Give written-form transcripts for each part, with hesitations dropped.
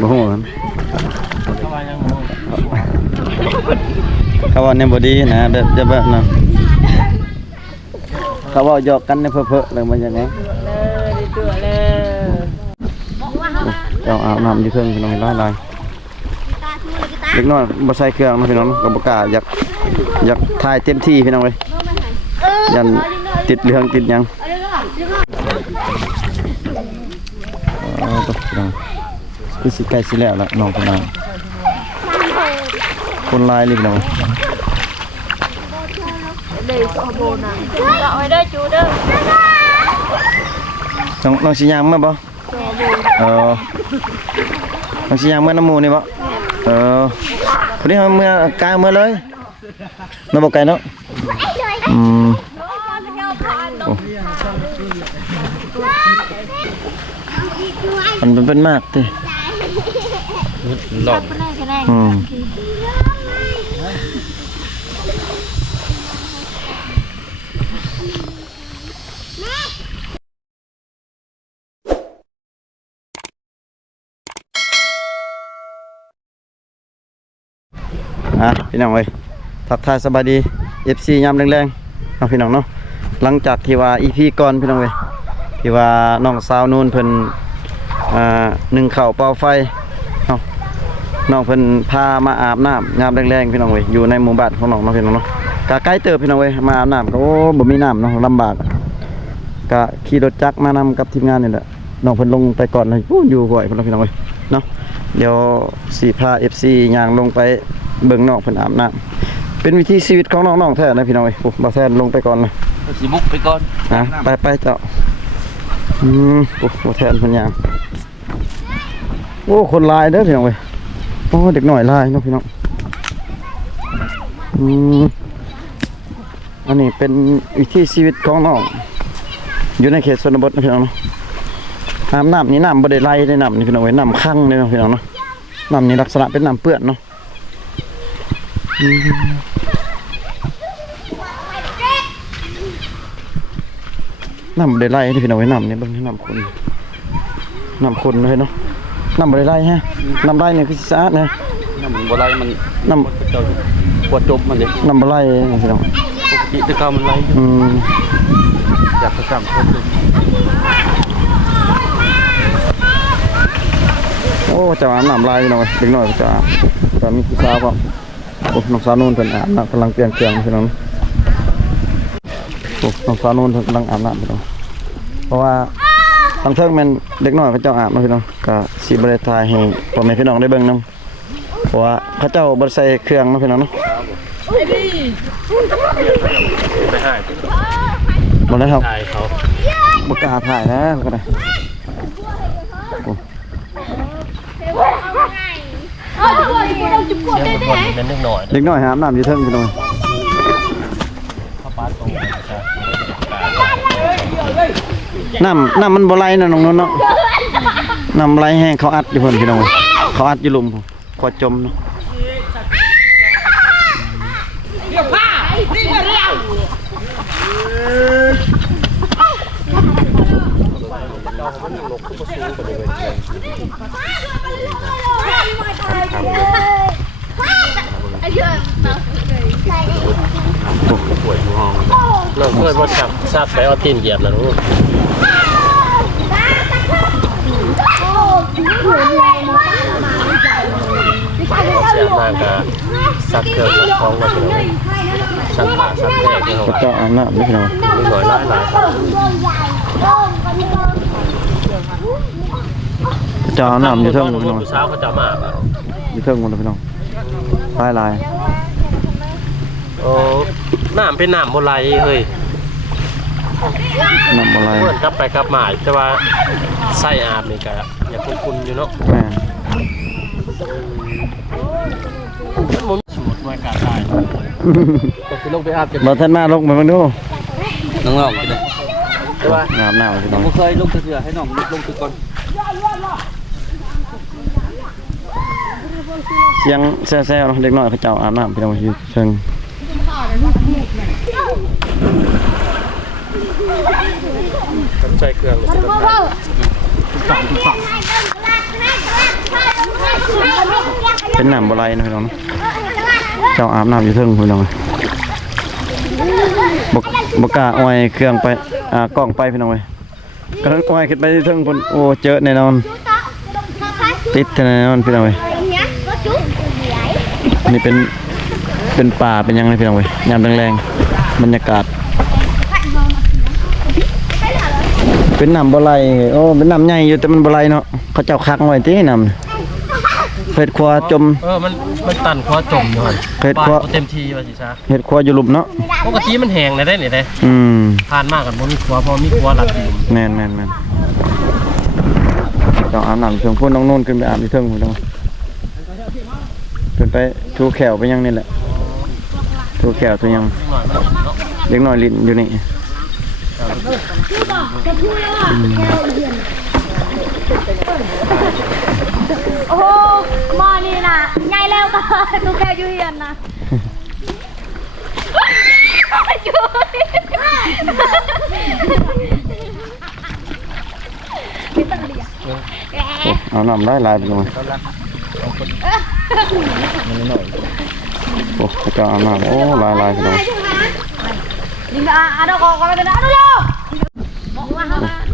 บ่ฮู้เขาว่าเนี่ยบ่ดีนะจะแบบนั้นเขาว่าหยอกกันในเพ้อๆแล้วมันยังไงเจ้าอาบน้ำอยู่เทิงพี่น้องหลายเล็กน้อยบ่ใส่เครื่องนะพี่น้องก็บ่กล้าอยากถ่ายเต็มที่พี่น้องเว้ยยันติดเรื่องติดหยังตกน้องคือสิใกล้สิแล้วละน้องพี่น้องคนลายเลยพี่น้องน้องสิยางมาบ่น้องสิยางมาน้ำมูนี่บ่พอดีเมื่อกายเมื่อเลยน้องบอกไก่เนาะมันเป็นมากติหลอดพี่น้องเว้ยทักทายสบายดี FC ยามแรงๆเนาะพี่น้องเนาะหลังจากที่ว่า EP ก่อนพี่น้องเว้ยที่ว่าน้องสาวนูนเพิ่นนึ่งข้าวเป่าไฟเนาะน้องเพิ่นพามาอาบน้ำยามแรงๆพี่น้องเว้ยอยู่ในหมู่บ้านของน้องเนาะพี่น้องเนาะกะใกล้เติบพี่น้องเว้ยมาอาบน้ำก็โอ้บ่มีน้ำเนาะลำบากกะขี่รถจักรมานำกับทีมงานนี่แหละน้องเพิ่นลงไปก่อนเลยอยู่บ่อยพี่น้องเว้ยเนาะเดี๋ยวสิพา FC ย่างลงไปเบิ่งน้องเพิ่นอาบน้ำเป็นวิธีชีวิตของน้องๆแท้นะพี่น้องเอ้ยบ่แท้ลงไปก่อนนะสิบุกไปก่อนไปเจ้าบ่แท้เพิ่นย่างโอ้คนลายเด้อพี่น้องเอ้ยโอ้เด็กน้อยลายเนาะพี่น้องอันนี้เป็นวิธีชีวิตของน้องอยู่ในเขตชนบทนะพี่น้องเนาะน้ำนี่น้ำบ่ได้ไหลได้น้ำนี่พี่น้องเอ้ยน้ำคั่งเด้อพี่น้องเนาะน้ำนี่ลักษณะเป็นน้ำเปื้อนเนาะน้ำบริไลที่พี่น้องไว้น้ำนี่เบิ่งน้ำคนเลยเนาะน้ำบริไลฮะน้ำไลเนี่ยคือสะอาดนะน้ำบริไลมันน้ำปวดจมมันเลยน้ำบริไลพี่น้องปกติแต่ก็มันไลอยากประจำโอ้จะอาบน้ำไลพี่น้องเด็กน้อยจะตอนนี้คือสาวก็น้องสาวนุ่นเป็นอาบน้ำกำลังเปลี่ยนเครื่องพี่น้องน้องสาวนุ่นกำลังอาบน้ำพี่น้องเพราะว่าทางเทิงมันเด็กน้อยเขาเจ้าอาบนะพี่น้องก็สีบริทายให้พ่อแม่พี่น้องได้เบิ่งนำเพราะว่าเขาเจ้าบริใส่เครื่องนะพี่น้องเนาะหมดแล้วครับบุกกาถ่ายนะก็ได้เด็กน้อยหามน้ำอยู่เทิงพี่น้องน้ำมันบ่ไหลนะน้องเนาะน้ำไหลแห้งเขาอัดอยู่เพิ่นพี่น้องเขาอัดอยู่หลุมขวดจมเนาะเราเคยว่าทราบไปเอาตีนเหยียบนะลูกเสียมากกับสักเกลือท้องมาเป็นสักขาสักแท้ที่เขาว่าก็อาบน้ำนี่พี่น้องไม่หน่อยหลายจะอาบน้ำอยู่เทิงพี่น้องเช้าเขาจะมาอยู่เทิงหมดเลยพี่น้องลายโอ้น้ำเป็นน้ำโบราณเฮ้ยน้ำอะไรเพื่อนกลับไปกลับมาแต่ว่าไส้อาบนี่ก็อยากคุ้นๆอยู่เนาะแม่มันสมุดไว้กาตายก็คือลงไปอาบจะบ่ทันมาลงไปมึงดูน้องๆเลยแต่ว่าอาบน้ำพี่น้องผมเคยลงเสือให้น้องลงตึกก่อนเสียงแซ่ๆเด็กน้อยเขาเจ้าอาบน้ำพี่น้องอยู่เชิงใส่เครื่องเลย น้ำบ่ไหลนะพี่น้องเนาะเจ้าอาบน้ำอยู่เทิงพี่น้องบ่กล้าอ้อยเครื่องไปกล้องไปพี่น้องเว้ยกำลังอ้อยขึ้นไปที่เทิงพุ่นโอ้เจอแน่นอนติดแน่นอนพี่น้องเว้ยนี่เป็นป่าเป็นยังไงพี่น้องเว้ยยามแรงๆบรรยากาศเป็นน้ำบ่ไหลโอ้เป็นน้ำใหญ่อยู่แต่มันบ่ไหลเนาะเขาเจ้าคักไว้ที่น้ำเฮ็ดครัวจมมันตันครัวจมอยู่หั่น เฮ็ดครัวเต็มทีว่าสิซะเฮ็ดครัวอยู่หลุมเนาะปกติมันแห้งได้นี่เด้ผ่านมากกันบ่มีครัวพอมีครัวหลักอยู่แม่นเจ้าอาบน้ำเชิงพุ่นน้องนู่นขึ้นไปอาบที่เทิงพุ่นขึ้นไปทูแขวไปยังนี่แหละทูแขวตัวยังเล็กน้อยลิ้นอยู่นี่โอ้โหมอนี่นะไงแล้วก็ดูแกอยู่เฮียนนะเอาน้ำได้ลายไปเลยโอ้เจ้าอาบน้ำโอ้ลายไปเลย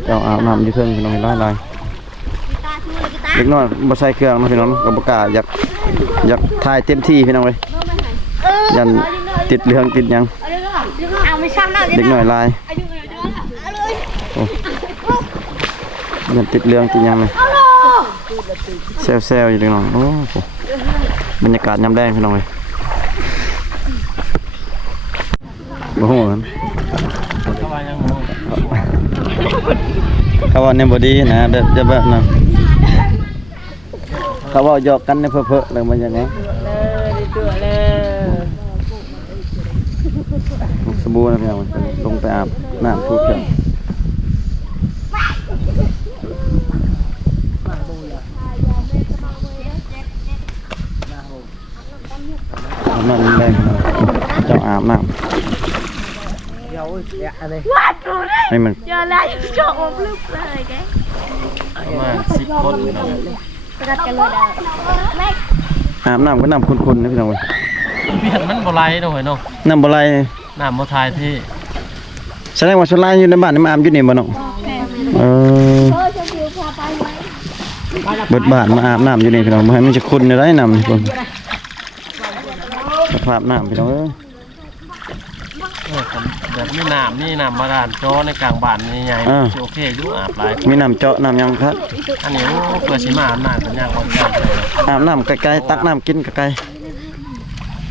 เจ้าอาบน้ำอยู่เทิงพี่น้องลายเล็กน้อยบ่ใส่เครื่องนะพี่น้องก็บ่กล้าอยากถ่ายเต็มที่พี่น้องเว้ยยันติดเรื่องติดยังเล็กน้อยลายโอ้ยันติดเรื่องติดยังเลยแซวอยู่เล็กน้อยโอ้บรรยากาศยามแดงพี่น้องเว้ยโอ้โหเขาว่าเนี่ยบดีนะเดี๋ยวแบบนั้นเขาว่าหยอกกันในเพ้อๆเลยมันยังไงสบู่นะพี่น้องลงไปอาบน้ำทุกอย่างอาบน้ำแดงเจ้าอาบน้ำให้มัน เจออะไรชอบอมลึกเลยแก ประมาณ10 คนนะ กัดกันเลยแม่ อาบน้ำก็น้ำขุ่นๆนะพี่น้องเว้ย เปลี่ยนมันบ่ไหลเนาะเฮ้ยเนาะ น้ำบ่ไหล น้ำบ่ทายที่ แสดงว่าชนลายอยู่ในบ้านนี่มาอาบอยู่นี่บ่น้องเบิดบ้านมาอาบน้ำอยู่นี่พี่น้องบ่ให้มันจะขุ่นได้น้ำนี่พุ่นสภาพน้ำพี่น้องเอ้ยแบบมีน้ำมาด้านจอในกลางบ้านใหญ่ๆสิโอเคอยู่อาบหลายมีน้ำเจาะน้ำยังครับ อันนี้เพื่อสิมาอาบน้ำกันย่างบ่ยากเลย อาบน้ำไกลๆตักน้ำกินไกล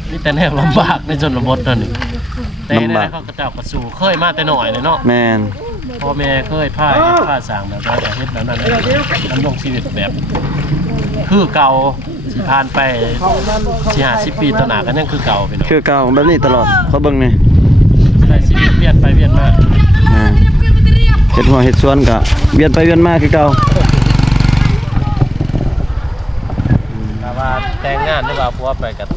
นี่แต่แนวลำบากในชนบทนั่นนี่แต่ในเขากระเจ้ากระสู่เคยมาแต่หน่อยเลยเนาะ ๆแม่น พ่อแม่เคยผ้าสร้างแบบนั้นเฮ็ดแบบนั้นดำรงชีวิตแบบคือเก่าสิผ่านไป40 ปีต่อหน้ากันยังคือเก่าไปเนาะ คือเก่าแบบนี้ตลอดเขาเบิ่งนี่ ใช่ชีวิตเปลี่ยนไปเปลี่ยนมา เฮ็ดหัวเฮ็ดสวนก็เวียนไปเวียนมาคือเก่า แต่ว่าแต่งงานหรือว่าผัวไปกับ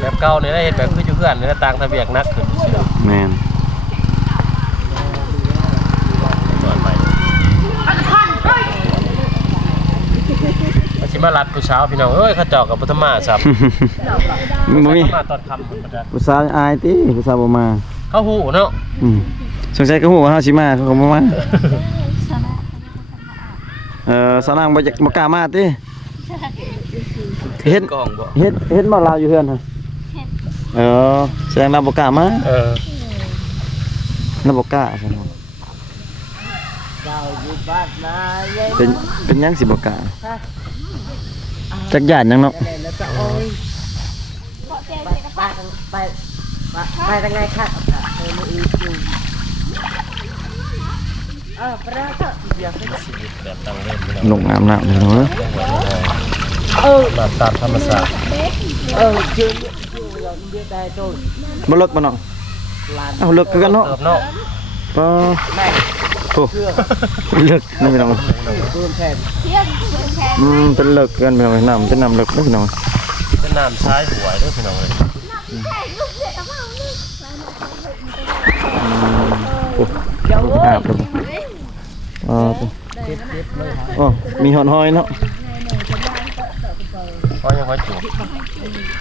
แบบเก่านี่ได้เฮ็ดแบบคืออยู่เพื่อนนี่ต่างทะเบียกนักขึ้นซื่อ แม่น สิมารัดผู้สาวพี่น้องเอ้ยเขาเจาะกับพุทธมาซับ บ่มี มาตอนค่ำพุ่นบ่ ผู้สาวอายติผู้สาวบ่มา เขาฮู้เนาะ สงสัยก็ฮู้ว่าเฮาสิมาเขาก็บ่มาสาวนางบ่กล้ามาติเฮ็ดกองบ่เฮ็ดบ่ลาวอยู่เฮือนฮะแสดงเราบ่กล้ามาเราบ่กล้าซั่นบ่เป็นหยังสิบ่กล้าจักญาติหยังเนาะไปทางไหนครับแบบตั้งเล่นพี่น้อง ลงอาบน้ำเลยเนาะ มาตามธรรมชาติ chưa biết đây tôi บ่เลิกบ่น้องเอาเลิกคือกันเนาะ เติบเนาะ ก็โอ้เลิกนี่พี่น้อง luôn thèm เป็นเลิกกันพี่น้องน้ำเป็นน้ำเลิกเด้อพี่น้อง เป็นน้ำซ้ายหวยเด้อพี่น้องเอ้ย อาบเลยโอ้มีหอนหอยเนาะ เพราะยังค่อยจูบ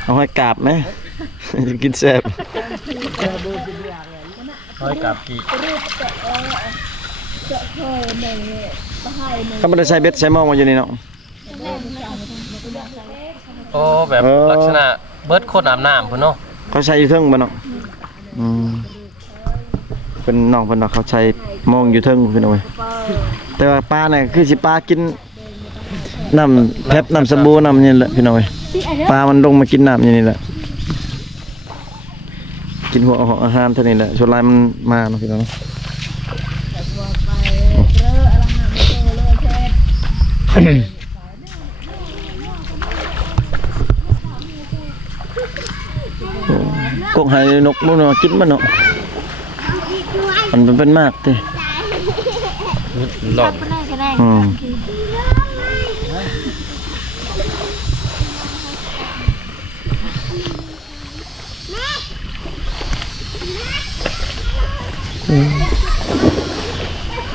เอาให้กราบไหม กินแซ่บ ค่อยกับพี่ เขาไม่ได้ใช้เบ็ดใช้หม้อมาอยู่นี่เนาะ โอ้แบบลักษณะเบิดโคตรอาบน้ำพุ่นเนาะ เขาใช้อยู่เทิงบ่เนาะเป็นน้องเพิ่นเนาะเขาใช้หม้องอยู่เทิงเพิ่นเอาไว้แต่ว่าปลาน่ะคือสิปลากินน้ำแพบน้ำสบู่น้ำนี่แหละพี่น้อยปลามันลงมากินน้ำอย่างนี้แหละกินหัวอาหารเท่านี้แหละชวนลายมันมาเนาะพี่น้องกกไห้นกมันกินมันเนาะมันเป็นมากติ หลอด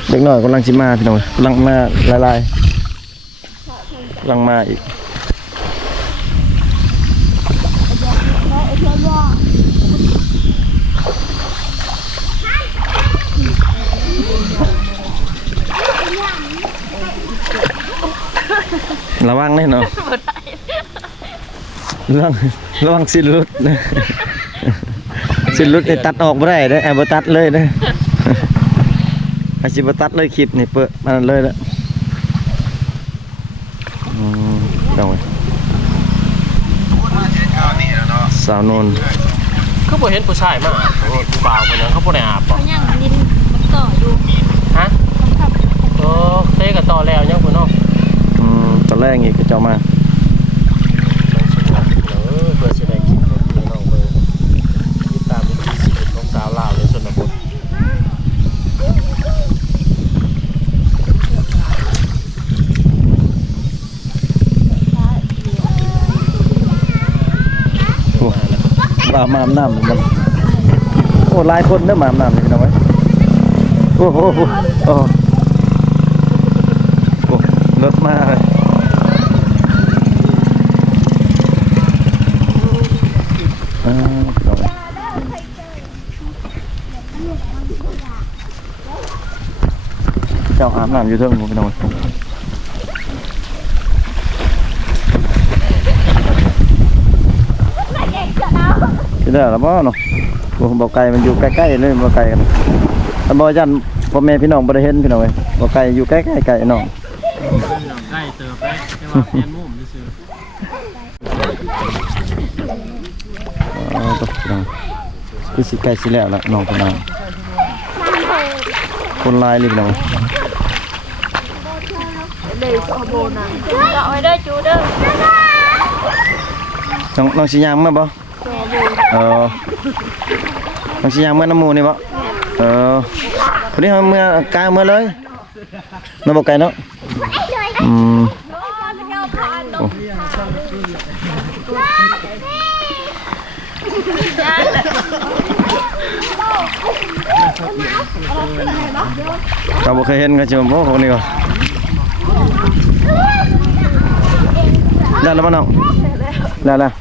เด็กน้อยกำลังสิมาพี่น้องกำลังมาลายๆกำลังมาอีกระวังแน่เนาะระวังสิรุดนะสิรุดนี่ตัดออกบ่ได้เด้อบ่ตัดเลยเด้ออาชีพตัดเลยคลิปนี่เปิดมันเลยแล้วเอาไว้สาวนนท์ เขาบ่เห็นผู้ชายมาผู้บ่าวคนนั้นเขาบ่ได้อาบบ่ ยังดินมันต่ออยู่ ฮะโอ้เตะกับต่อแล้วยังพุ่นเนาะ ตอนแรกอีกก็เจ้ามา เพื่อสิได้กินของพี่น้องเบิ่งติดตามวิถีชีวิตของสาวลาวในชนบท มาอาบน้ำมันโอ้หลายคนเด้อมาอาบน้ำนี่พี่น้องเอ้ยโอ้โหโอ้รถมาเลยเจ้าอาบน้ำอยู่เทิงพี่น้องที่ได้แล้วบ่เนาะบ่ไกลมันอยู่ใกล้ๆเลยบ่ไกลกันแต่บ่ยันพ่อแม่พี่น้องบ่ได้เห็นพี่น้องเอ้ยบ่ไกลอยู่ใกล้ๆไกลน้อง ใกล้เติบไปแต่ว่าเปลี่ยนมุมซื่อ ตกพี่น้องคือสิใกล้สิแล้วล่ะน้องพี่น้องคนลายเลยพี่น้อง เดี๋ยวสอบโบนะเอาไว้เด้อจูเด้อ น้องสิย่างมาบ่น้องสิย่างมาน้ำหมูนี่บ่คนนี้เฮาเมื่อกายเมื่อเลยน้องบ่ไกลเนาะโอ้เราบ่เคยเห็นกันจังบ่พวกนี้ก็ได้แล้วบ่น้องแล้วแล้ว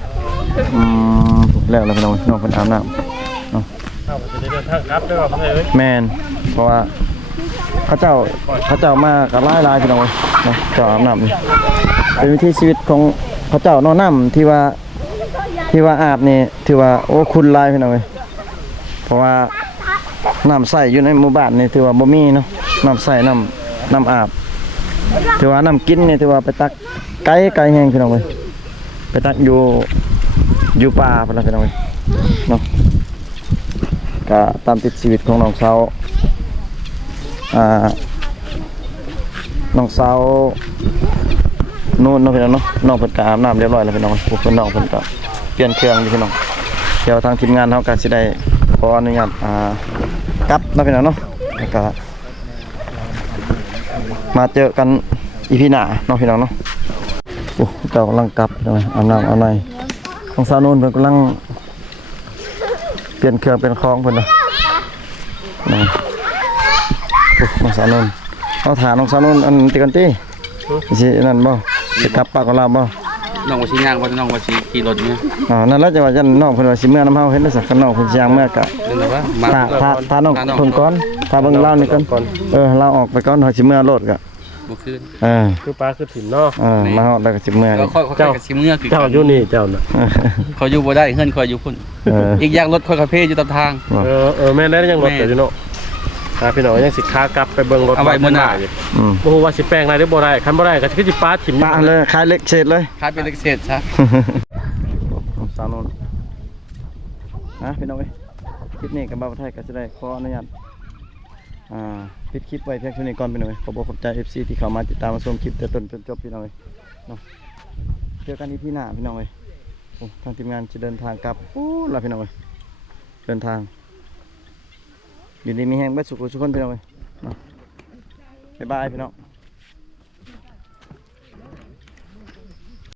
แล้วพี่น้องน้องเพิ่นอาบน้ำ เอาจะได้เดินทางกลับได้บ่เพิ่นเอ้ย แมนเพราะว่าเขาเจ้ามากับหลายพี่น้องเนาะเจ้าอาบน้ำนี่เป็นวิถีชีวิตของเขาเจ้าเนาะน้ำที่ว่าอาบนี่ถือว่าโอ้คุณหลายพี่น้องเอ้ยเพราะว่าน้ำใส่อยู่ในหมู่บ้านนี่ถือว่าบ่มีเนาะน้ำใส่น้ำอาบถือว่าน้ำกินนี่ถือว่าไปตักไกลแห้งพี่น้องเอ้ยไปตักอยู่ป่าพุ่นล่ะพี่น้องเอ้ยเนาะก็ตามติดชีวิตของน้องสาวน้องสาวนู่นเนาะพี่น้องเนาะน้องเพิ่นก็อาบน้ำเรียบร้อยแล้วพี่น้องพวกเพิ่นน้องเพิ่นก็เปลี่ยนเครื่องอยู่พี่น้องเดี๋ยวทางทีมงานเฮาก็สิได้ขออนุญาตกลับเนาะพี่น้องเนาะแล้วก็มาเจอกันอีพีหน้าเนาะพี่น้องเนาะโอ้เจ้ากำลังกลับพี่น้องอาบน้ำเอาหน่อยน้องสาวนู่นเพิ่นกำลังเปลี่ยนเครื่องเป็นคลองเพิ่นเนาะน้องสาวนุ่นเอาถามน้องสาวนุ่นอันติกันติสินั่นบ่สิกลับปากของเราบ่ น้องว่าสิย่างบ่น้องว่าสิขี่รถเนี่ย นั่นแหละจะว่าจันน้องเพิ่นว่าสิเมื่อนํเฮาเห็นได้สักข้างนอกเพิ่นสิย่างเมื่อกะ นั่นแหละว่ามา ถ้าน้องเพิ่นก่อนถ้าเบิ่งเล่านี่ก่อนเราออกไปก่อนเฮาสิเมื่อโลดกะ บ่คืน คือปลาคือถิ่นเนาะ มาฮอดแล้วก็สิเมื่อ ก็ค่อยกับสิเมื่อคือ เจ้าอยู่นี่เจ้าน่ะ เขาอยู่บ่ได้เฮือนเขาอยู่พุ่นอีกอย่างรถค่อยคาเฟ่อยู่ตามทาง แม่นได้ยังรถอยู่เนาะพี่น้องยังสิค้ากลับไปเบิ่งรถ เอาไว้มื้อหน้า บ่ฮู้ว่าสิแปลงได้หรือบ่ได้คันบ่ได้ก็คือสิปลาถิ่ม ปะเลยขายเล็กเศษเลย ขายเป็นเล็กเศษซะ สาวโนนพี่น้องเอ้ยคลิปนี้กับบ่าวไทยก็จะได้ขออนุญาตปิดคลิปไว้เพียงเท่านี้ก่อนพี่น้องเอ้ยขอบอกขอบใจ FC ที่เข้ามาติดตามมาชมคลิปแต่ต้นจนจบพี่น้องเอ้ยเนาะเจอกันที่หน้าพี่น้องเอ้ยทางทีมงานจะเดินทางกลับล่ะพี่น้องเอ้ยเดินทางอยู่ดีมีแฮงเบิดสุขทุกคนพี่น้องเอ้ยเนาะบ๊ายบายพี่น้อง